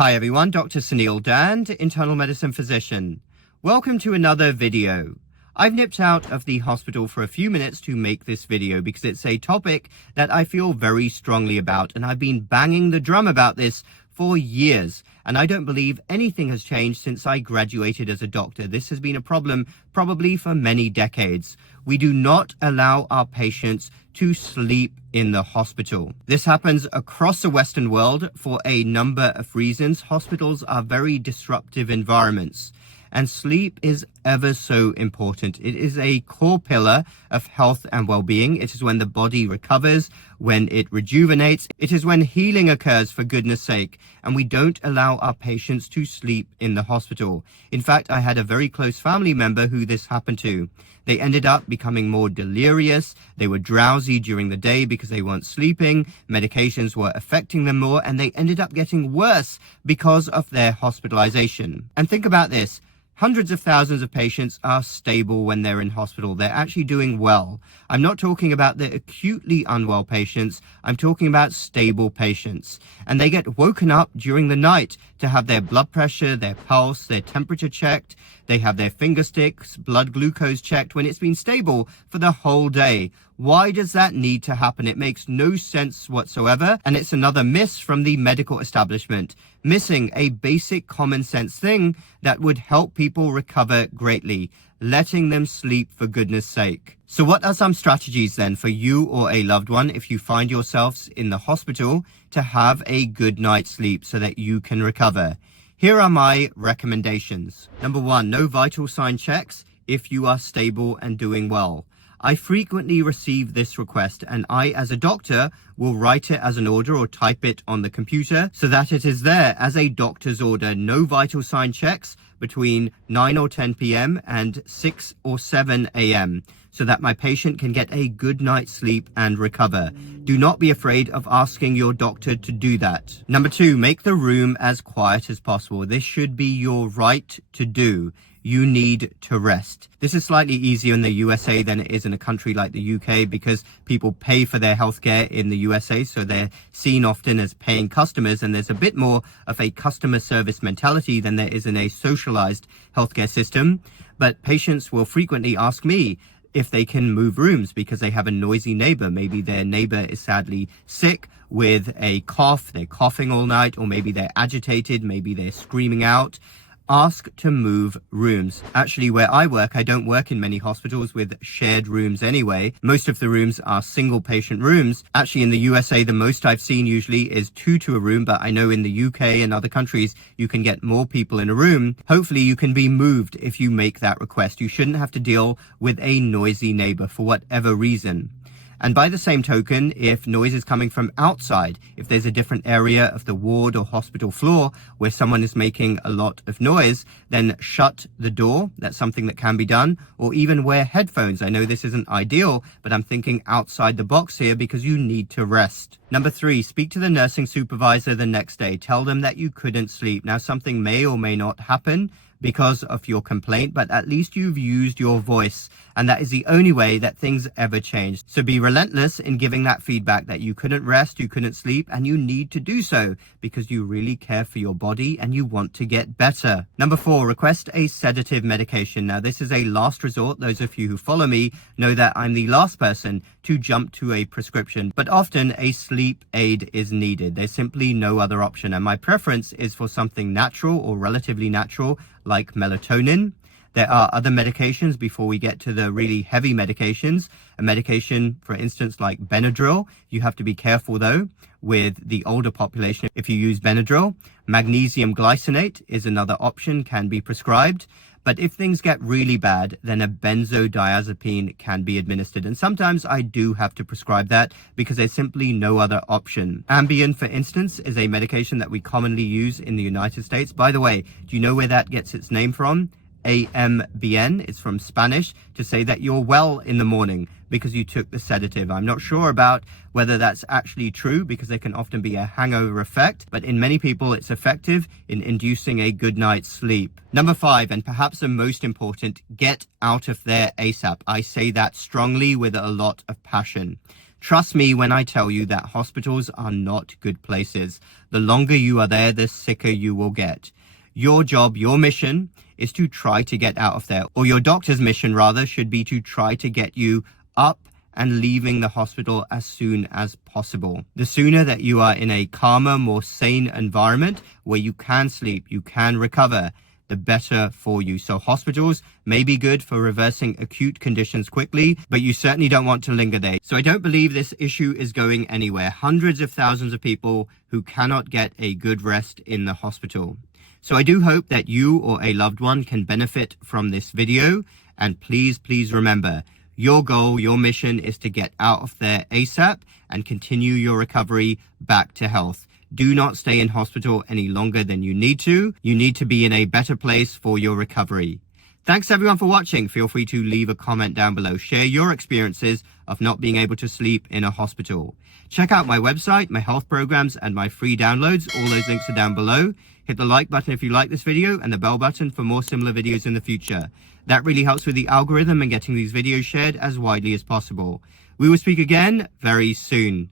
Hi everyone, Dr. Suneel Dhand, internal medicine physician. Welcome to another video. I've nipped out of the hospital for a few minutes to make this video because it's a topic that I feel very strongly about, and I've been banging the drum about this for years, and I don't believe anything has changed since I graduated as a doctor. This has been a problem probably for many decades. We do not allow our patients to sleep in the hospital. This happens across the Western world for a number of reasons. Hospitals are very disruptive environments, and sleep is ever so important. It is a core pillar of health and well-being. It is when the body recovers, when it rejuvenates. It is when healing occurs, for goodness sake, and we don't allow our patients to sleep in the hospital. In fact, I had a very close family member who this happened to. They ended up becoming more delirious. They were drowsy during the day because they weren't sleeping. Medications were affecting them more, and they ended up getting worse because of their hospitalization. And think about this. Hundreds of thousands of patients are stable when they're in hospital. They're actually doing well. I'm not talking about the acutely unwell patients. I'm talking about stable patients. And they get woken up during the night to have their blood pressure, their pulse, their temperature checked. They have their finger sticks, blood glucose checked when it's been stable for the whole day. Why does that need to happen? It makes no sense whatsoever, and it's another miss from the medical establishment, missing a basic common sense thing that would help people recover greatly, letting them sleep, for goodness sake. So what are some strategies then for you or a loved one if you find yourselves in the hospital to have a good night's sleep so that you can recover? Here are my recommendations. Number 1, no vital sign checks if you are stable and doing well. I frequently receive this request, and I, as a doctor, will write it as an order or type it on the computer so that it is there as a doctor's order. No vital sign checks between 9 or 10 p.m. and 6 or 7 a.m. so that my patient can get a good night's sleep and recover. Do not be afraid of asking your doctor to do that. Number 2, make the room as quiet as possible. This should be your right to do. You need to rest. This is slightly easier in the USA than it is in a country like the UK because people pay for their healthcare in the USA, so they're seen often as paying customers, and there's a bit more of a customer service mentality than there is in a socialized healthcare system. But patients will frequently ask me if they can move rooms because they have a noisy neighbor. Maybe their neighbor is sadly sick with a cough, they're coughing all night, or maybe they're agitated, maybe they're screaming out. Ask to move rooms. Actually, where I work, I don't work in many hospitals with shared rooms anyway. Most of the rooms are single patient rooms. Actually, in the USA, the most I've seen usually is 2 to a room, but I know in the UK and other countries, you can get more people in a room. Hopefully, you can be moved if you make that request. You shouldn't have to deal with a noisy neighbor for whatever reason. And by the same token, if noise is coming from outside, if there's a different area of the ward or hospital floor where someone is making a lot of noise, then shut the door. That's something that can be done. Or even wear headphones. I know this isn't ideal, but I'm thinking outside the box here because you need to rest. Number 3, speak to the nursing supervisor the next day. Tell them that you couldn't sleep. Now, something may or may not happen because of your complaint, but at least you've used your voice, and that is the only way that things ever change. So be relentless in giving that feedback that you couldn't rest, you couldn't sleep, and you need to do so because you really care for your body and you want to get better. Number 4, request a sedative medication. Now, this is a last resort. Those of you who follow me know that I'm the last person to jump to a prescription, but often a sleep aid is needed. There's simply no other option, and my preference is for something natural or relatively natural, like melatonin. There are other medications before we get to the really heavy medications. A medication, for instance, like Benadryl, you have to be careful though with the older population if you use Benadryl. Magnesium glycinate is another option, can be prescribed. But if things get really bad, then a benzodiazepine can be administered. And sometimes I do have to prescribe that because there's simply no other option. Ambien, for instance, is a medication that we commonly use in the United States. By the way, do you know where that gets its name from? AMBN. It's from Spanish to say that you're well in the morning because you took the sedative. I'm not sure about whether that's actually true because there can often be a hangover effect, but in many people it's effective in inducing a good night's sleep. Number 5, and perhaps the most important, get out of there ASAP. I say that strongly with a lot of passion. Trust me when I tell you that hospitals are not good places. The longer you are there, the sicker you will get. Your job, your mission is to try to get out of there, or your doctor's mission rather should be to try to get you up and leaving the hospital as soon as possible. The sooner that you are in a calmer, more sane environment where you can sleep, you can recover, the better for you. So hospitals may be good for reversing acute conditions quickly, but you certainly don't want to linger there. So I don't believe this issue is going anywhere. Hundreds of thousands of people who cannot get a good rest in the hospital. So I do hope that you or a loved one can benefit from this video. And please remember, your goal, your mission is to get out of there ASAP and continue your recovery back to health. Do not stay in hospital any longer than you need to. You need to be in a better place for your recovery. Thanks everyone for watching. Feel free to leave a comment down below. Share your experiences of not being able to sleep in a hospital. Check out my website, my health programs, and my free downloads. All those links are down below. Hit the like button if you like this video and the bell button for more similar videos in the future. That really helps with the algorithm and getting these videos shared as widely as possible. We will speak again very soon.